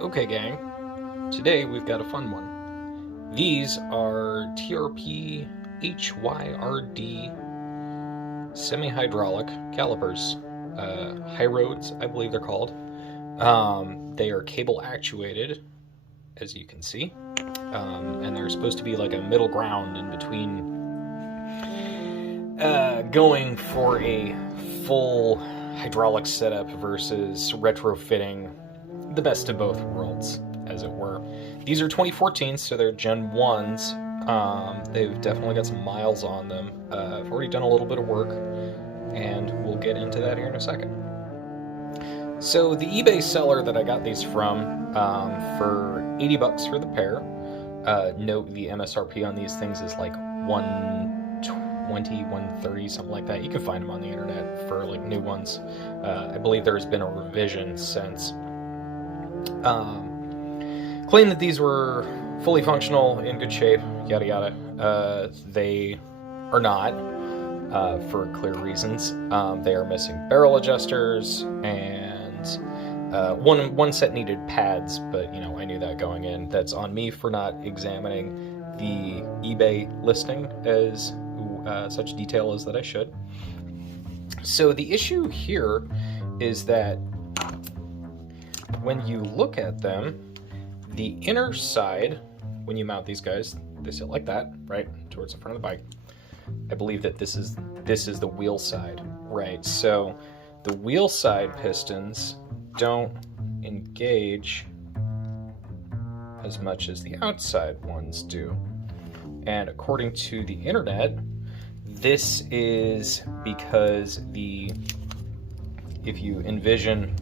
Okay, gang, today we've got a fun one. These are TRP HYRD semi-hydraulic calipers. HYRDs, I believe they're called. They are cable actuated, as you can see, and they're supposed to be like a middle ground in between going for a full hydraulic setup versus retrofitting the best of both worlds, as it were. These are 2014, so they're Gen 1s. They've definitely got some miles on them. I've already done a little bit of work, and we'll get into that here in a second. So the eBay seller that I got these from, for 80 bucks for the pair. Note the MSRP on these things is like 120, 130, something like that. You can find them on the internet for like new ones. I believe there's been a revision since. Claim that these were fully functional, in good shape, yada yada. They are not, for clear reasons. They are missing barrel adjusters, and one set needed pads, but you know, I knew that going in. That's on me for not examining the eBay listing as such detail as that I should. So the issue here is that when you look at them, the inner side, when you mount these guys, they sit like that, right, towards the front of the bike. I believe that this is the wheel side, right? So the wheel side pistons don't engage as much as the outside ones do. And according to the internet, this is because if you envision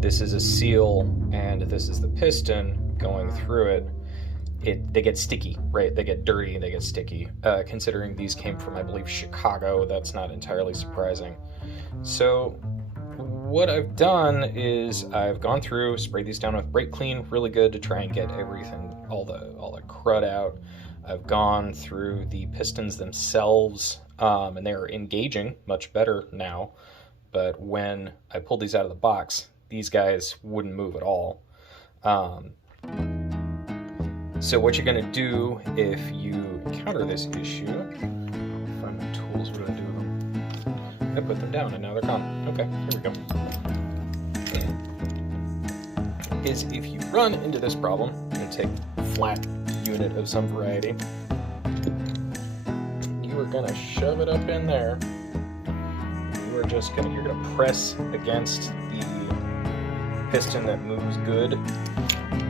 this is a seal and this is the piston going through it, they get sticky, right? They get dirty, they get sticky. Considering these came from, I believe, Chicago, that's not entirely surprising. So what I've done is I've gone through, sprayed these down with brake clean really good to try and get everything, all the crud out. I've gone through the pistons themselves, and they're engaging much better now. But when I pulled these out of the box, these guys wouldn't move at all. So what you're going to do if you encounter this issue, find my tools, what do I do with them? I put them down and now they're gone. Okay, here we go. Is if you run into this problem, and take a flat unit of some variety, you are going to shove it up in there. You're going to press against the piston that moves good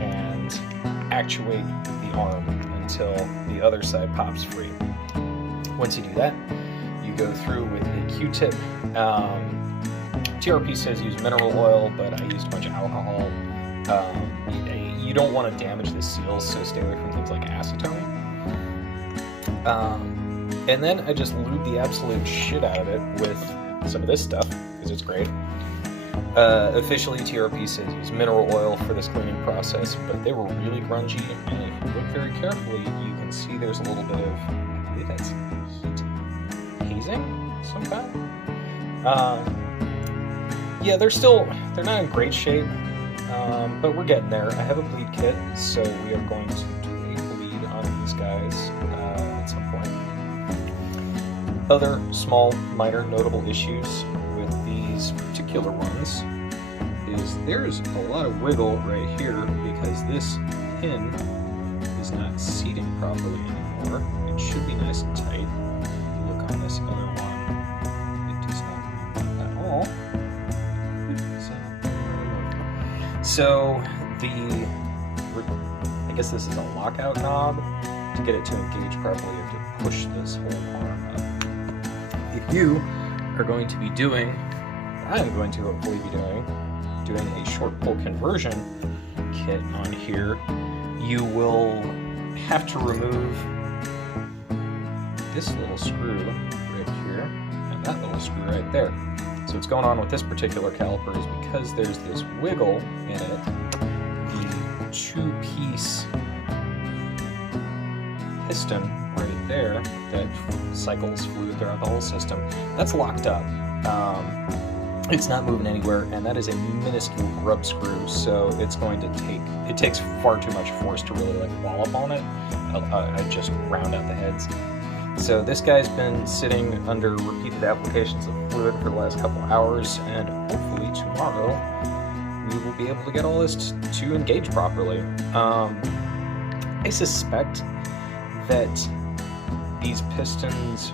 and actuate the arm until the other side pops free. Once you do that, you go through with a Q-tip. TRP says use mineral oil, but I used a bunch of alcohol. You don't want to damage the seals, so stay away from things like acetone. And then I just lube the absolute shit out of it with some of this stuff, because it's great. Officially, TRP says use mineral oil for this cleaning process, but they were really grungy, and if you look very carefully, you can see there's a little bit of, I believe that's heat hazing, some kind. Yeah, they're not in great shape, but we're getting there. I have a bleed kit, so we are going to do a bleed on these guys at some point. Other small, minor, notable issues with these particular ones is there's a lot of wiggle right here because this pin is not seating properly anymore. It should be nice and tight. Look on this other one, it does not move at all. So I guess this is a lockout knob. To get it to engage properly, you have to push this whole arm up. If you are going to be doing, I'm going to hopefully be doing a short pull conversion kit on here, you will have to remove this little screw right here and that little screw right there. So what's going on with this particular caliper is because there's this wiggle in it, the two-piece piston right there that cycles fluid throughout the whole system, that's locked up. It's not moving anywhere, and that is a minuscule grub screw, so it's going to it takes far too much force to really like wallop on it. I just round out the heads. So this guy's been sitting under repeated applications of fluid for the last couple hours, and hopefully tomorrow we will be able to get all this to engage properly. I suspect that these pistons,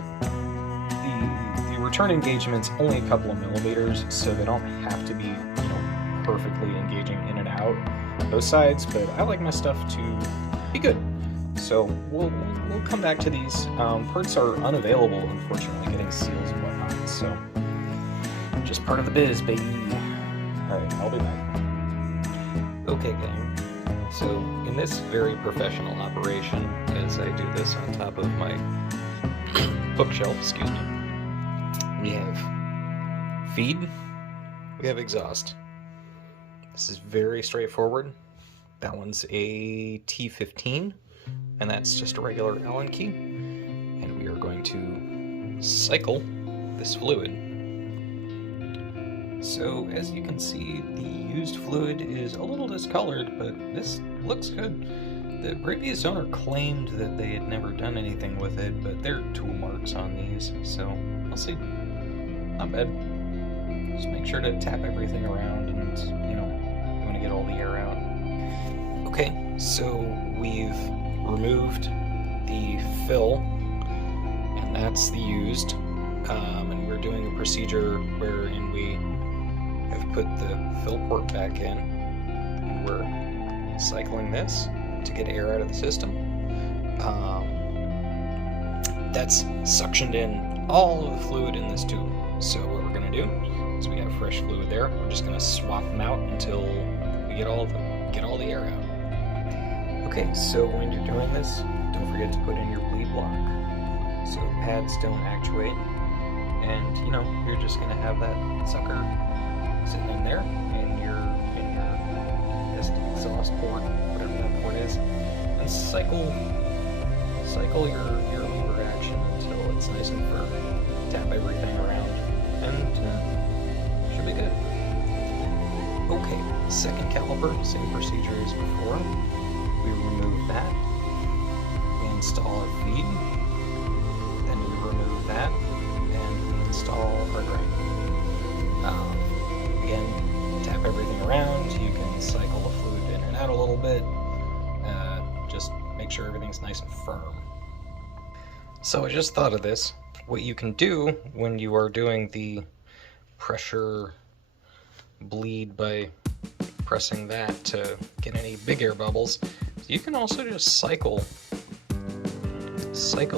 the return engagement's only a couple of millimeters, so they don't have to be, perfectly engaging in and out both sides, but I like my stuff to be good. So we'll come back to these. Parts are unavailable, unfortunately, getting seals and whatnot, so just part of the biz, baby. Alright, I'll be back. Okay, gang. So in this very professional operation, as I do this on top of my bookshelf, excuse me, we have feed, we have exhaust. This is very straightforward. That one's a T15, and that's just a regular Allen key. And we are going to cycle this fluid. So as you can see, the used fluid is a little discolored, but this looks good. The previous owner claimed that they had never done anything with it, but there are tool marks on these, so we'll see. Not bad. Just make sure to tap everything around and, you want to get all the air out. Okay, so we've removed the fill, and that's the used, and we're doing a procedure wherein we have put the fill port back in, and we're cycling this to get air out of the system. That's suctioned in all of the fluid in this tube. So what we're going to do is we got fresh fluid there. We're just going to swap them out until we get all the air out. Okay, so when you're doing this, don't forget to put in your bleed block so pads don't actuate, and you're just going to have that sucker sitting in there in your exhaust port, whatever that port is, and cycle your lever action until it's nice and firm. Tap everything around, and should be good. Okay, second caliper, same procedure as before. We remove that. We install our feed. Then we remove that, and we install our drain. Again, tap everything around. You can cycle the fluid in and out a little bit. Just make sure everything's nice and firm. So I just thought of this. What you can do when you are doing the pressure bleed by pressing that to get any big air bubbles, you can also just cycle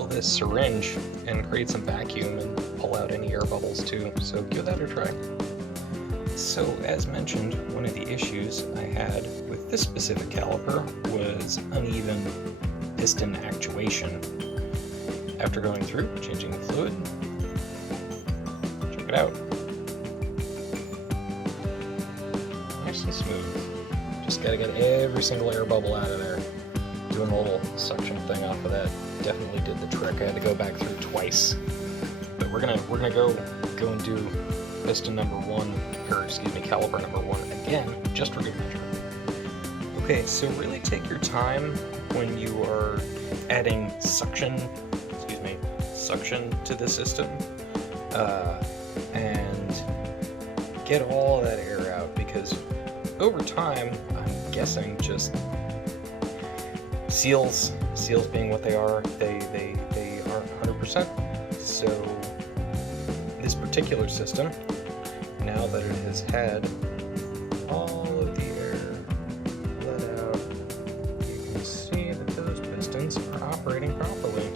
this syringe and create some vacuum and pull out any air bubbles too. So give that a try. So as mentioned, one of the issues I had with this specific caliper was uneven piston actuation. After going through, changing the fluid, check it out. Nice and smooth. Just gotta get every single air bubble out of there. Doing a little suction thing off of that definitely did the trick. I had to go back through twice. But we're gonna go and do piston number one, or excuse me, caliper number one again, just for good measure. Okay, so really take your time when you are adding suction to the system, and get all that air out, because over time, I'm guessing just seals being what they are, they aren't 100%. So this particular system, now that it has had all of the air let out, you can see that those pistons are operating properly.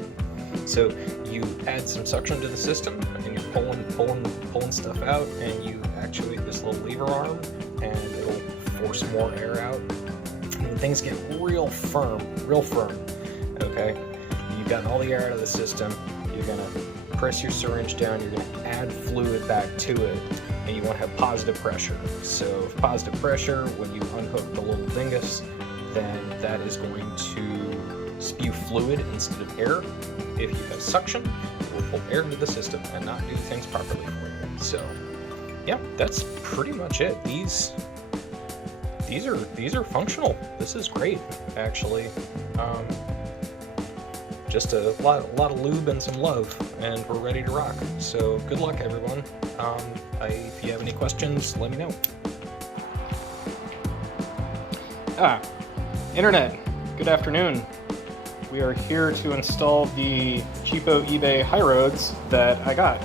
So you add some suction to the system, and you're pulling stuff out, and you actuate this little lever arm, and it'll force more air out. And things get real firm, okay? You've gotten all the air out of the system, you're gonna press your syringe down, you're gonna add fluid back to it, and you wanna have positive pressure. So if positive pressure, when you unhook the little dingus, then that is going to spew fluid instead of air. If you have suction, it will pull air into the system and not do things properly for you. So yeah, that's pretty much it. These are functional. This is great, actually. Just a lot of lube and some love, and we're ready to rock. So good luck, everyone. If you have any questions, let me know. Internet, good afternoon. We are here to install the cheapo eBay HYRDs that I got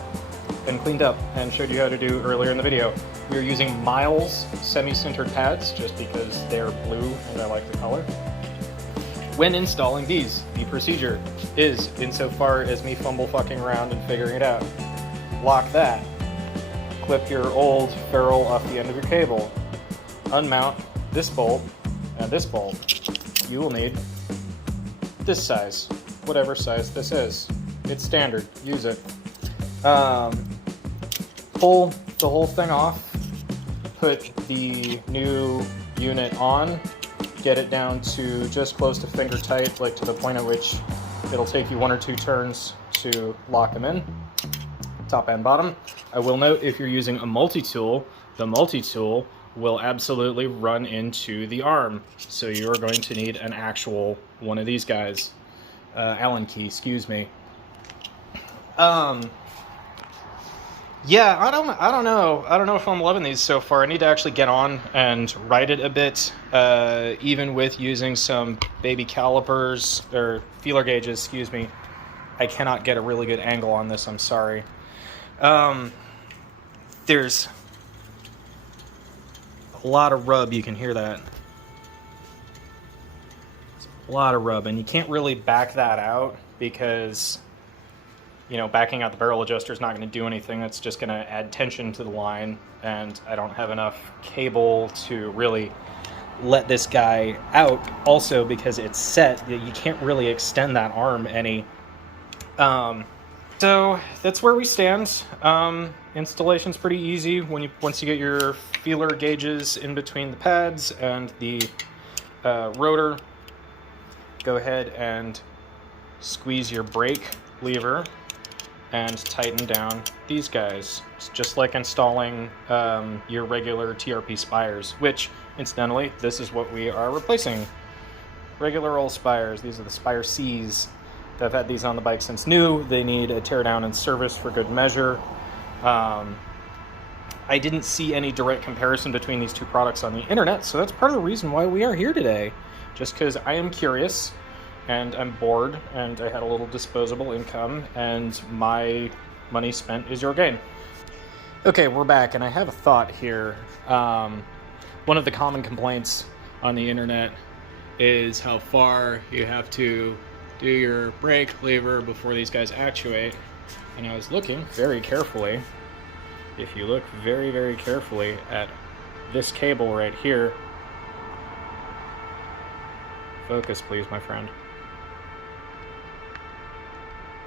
and cleaned up and showed you how to do earlier in the video. We are using Miles semi-sintered pads just because they're blue and I like the color. When installing these, the procedure is, insofar as me fumble fucking around and figuring it out, lock that, clip your old ferrule off the end of your cable, unmount this bolt and this bolt. You will need this size, whatever size this is. It's standard, use it. Pull the whole thing off, put the new unit on, get it down to just close to finger tight, like to the point at which it'll take you 1 or 2 turns to lock them in, top and bottom. I will note, if you're using a multi-tool, the multi-tool will absolutely run into the arm. So you're going to need an actual one of these guys. Allen key, excuse me. Yeah, I don't know if I'm loving these so far. I need to actually get on and ride it a bit, even with using some baby calipers, or feeler gauges, excuse me. I cannot get a really good angle on this, I'm sorry. There's a lot of rub, you can hear that. It's a lot of rub, and you can't really back that out because, you know, backing out the barrel adjuster is not going to do anything. That's just going to add tension to the line, and I don't have enough cable to really let this guy out. Also, because it's set, you can't really extend that arm any. So that's where we stand. Installation's pretty easy once you get your feeler gauges in between the pads and the rotor. Go ahead and squeeze your brake lever and tighten down these guys. It's just like installing your regular TRP Spyres, which, incidentally, this is what we are replacing. Regular old Spyres. These are the Spyre-Cs. I've had these on the bike since new. They need a teardown and service for good measure. I didn't see any direct comparison between these two products on the internet, so that's part of the reason why we are here today. Just because I am curious, and I'm bored, and I had a little disposable income, and my money spent is your gain. Okay, we're back, and I have a thought here. One of the common complaints on the internet is how far you have to do your brake lever before these guys actuate. And I was looking very carefully. If you look very, very carefully at this cable right here. Focus, please, my friend.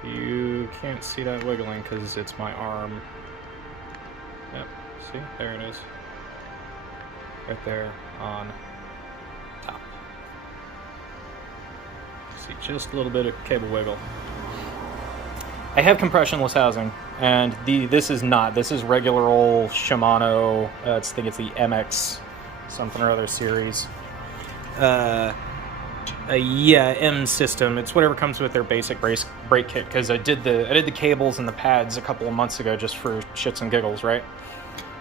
You can't see that wiggling because it's my arm. Yep, see? There it is. Right there on top. See just a little bit of cable wiggle. I have compressionless housing, and this is regular old Shimano, I think it's the MX something or other series. Yeah, M system. It's whatever comes with their basic brake kit, because I did the cables and the pads a couple of months ago just for shits and giggles, right?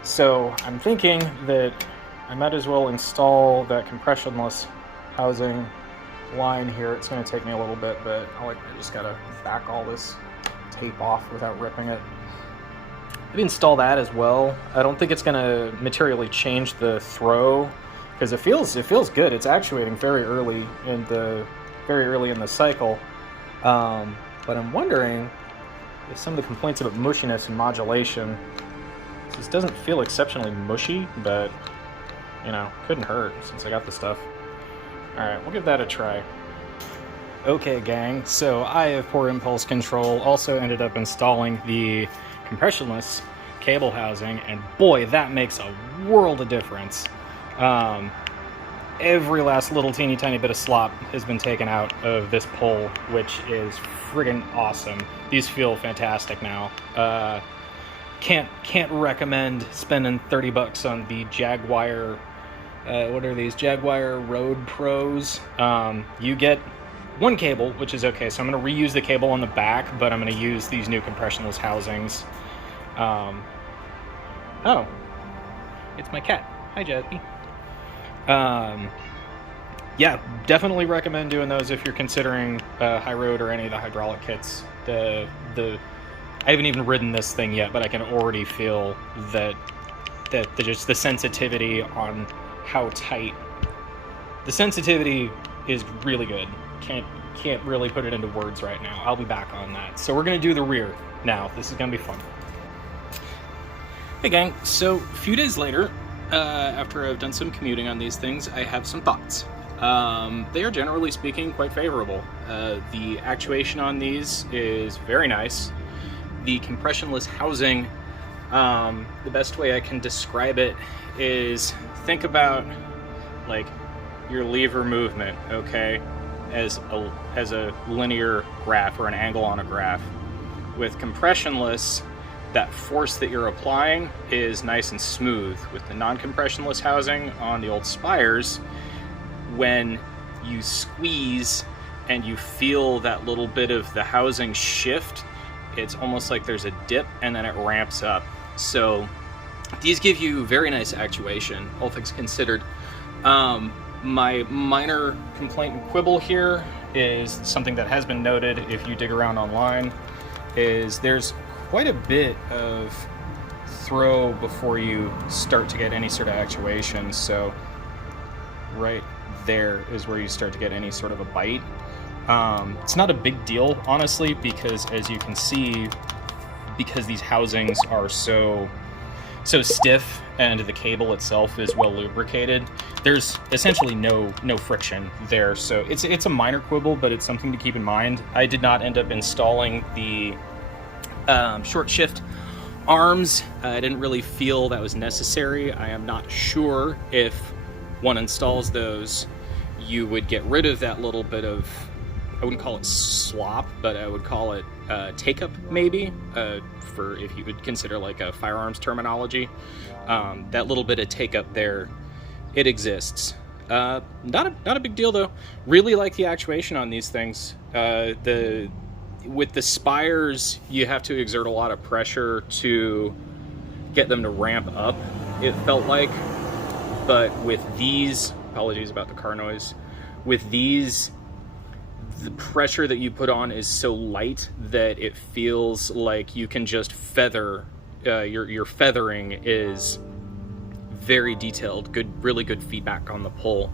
So I'm thinking that I might as well install that compressionless housing line here. It's going to take me a little bit, but I just gotta back all this tape off without ripping it. Maybe install that as well. I don't think it's going to materially change the throw, because it feels good. It's actuating very early in the cycle. But I'm wondering if some of the complaints about mushiness and modulation. This doesn't feel exceptionally mushy, but you know, couldn't hurt since I got the stuff. Alright, we'll give that a try. Okay, gang, so I have poor impulse control. Also ended up installing the compressionless cable housing, and boy, that makes a world of difference. Every last little teeny tiny bit of slop has been taken out of this pole, which is friggin' awesome. These feel fantastic now. can't recommend spending 30 bucks on the Jaguar. What are these? Jaguar Road Pros. You get one cable, which is okay. So I'm going to reuse the cable on the back, but I'm going to use these new compressionless housings. Oh, it's my cat. Hi, Jazzy. Yeah, definitely recommend doing those if you're considering HYRD or any of the hydraulic kits. I haven't even ridden this thing yet, but I can already feel that just the sensitivity on how tight. The sensitivity is really good. Can't really put it into words right now. I'll be back on that. So we're gonna do the rear now. This is gonna be fun. Hey gang, so a few days later, after I've done some commuting on these things, I have some thoughts. They are generally speaking quite favorable. The actuation on these is very nice. The compressionless housing, the best way I can describe it is think about like your lever movement, okay, as a linear graph or an angle on a graph. With compressionless, that force that you're applying is nice and smooth. With the non-compressionless housing on the old Spyres, when you squeeze and you feel that little bit of the housing shift, it's almost like there's a dip and then it ramps up. So these give you very nice actuation, all things considered. My minor complaint and quibble here is something that has been noted if you dig around online, is there's quite a bit of throw before you start to get any sort of actuation. So right there is where you start to get any sort of a bite. It's not a big deal, honestly, because as you can see, because these housings are so stiff and the cable itself is well lubricated, there's essentially no friction there. So it's a minor quibble, but it's something to keep in mind. I did not end up installing the short shift arms. I didn't really feel that was necessary. I am not sure if one installs those, you would get rid of that little bit of, I wouldn't call it slop, but I would call it take-up maybe, for if you would consider like a firearms terminology. That little bit of take-up there, it exists. Not a big deal though. Really like the actuation on these things. With the Spyres, you have to exert a lot of pressure to get them to ramp up, it felt like. But with these, apologies about the car noise, with these, the pressure that you put on is so light that it feels like you can just feather. Your feathering is very detailed, really good feedback on the pull.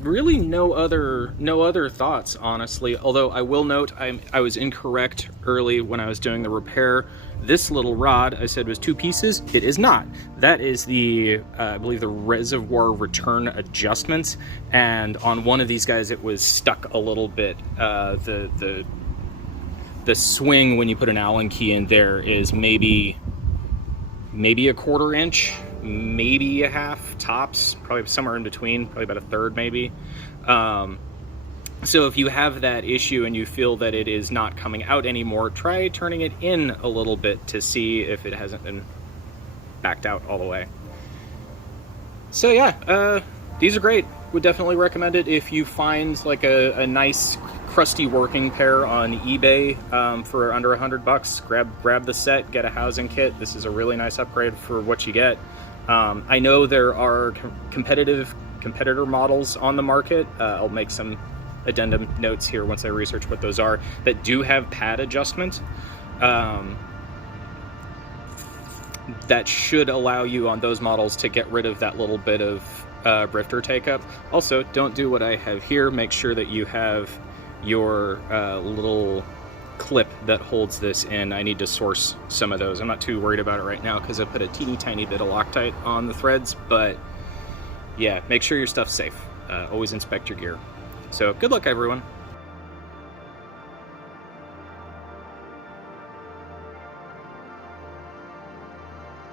Really no other thoughts, honestly, although I will note I was incorrect early when I was doing the repair. This little rod I said was 2 pieces. It is not. That is the I believe the reservoir return adjustments, and on one of these guys it was stuck a little bit. The swing when you put an Allen key in there is maybe a 1/4 inch, maybe a half tops, probably somewhere in between, probably about a third maybe. So if you have that issue and you feel that it is not coming out anymore, try turning it in a little bit to see if it hasn't been backed out all the way. So yeah, these are great. Would definitely recommend it if you find like a nice crusty working pair on eBay for under $100. Grab the set, get a housing kit. This is a really nice upgrade for what you get. I know there are competitor models on the market. I'll make some addendum notes here once I research what those are, that do have pad adjustment. That should allow you on those models to get rid of that little bit of drifter take-up. Also, don't do what I have here. Make sure that you have your little clip that holds this in. I need to source some of those. I'm not too worried about it right now because I put a teeny tiny bit of Locktite on the threads, but yeah, make sure your stuff's safe. Always inspect your gear. So good luck, everyone.